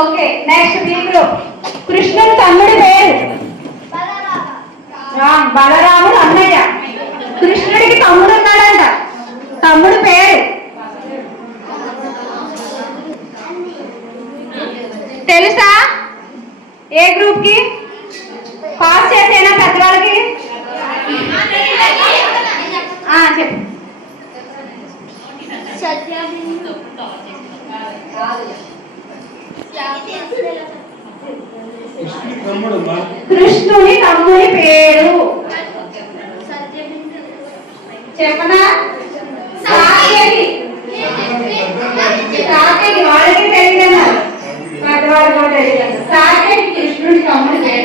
Okay next B group. కృష్ణుడి తమ్ముడి పేరు బలరాముడు అన్నయ్య. కృష్ణుడికి తమ్ముడు ఉన్నాడంట, తమ్ముడు పేరు తెలుసా? ఏ గ్రూప్ కి పాస్ చేసేనా పెద్దవాళ్ళకి? చెప్పు. కృష్ణుని తమ్ముడి పేరు చెప్పనా? సాకేతి. వాళ్ళకి తెలియదన్నారు, పెద్దవాళ్ళు కూడా తెలియదు. సాకేతి కృష్ణుడి తమ్ముడి పేరు.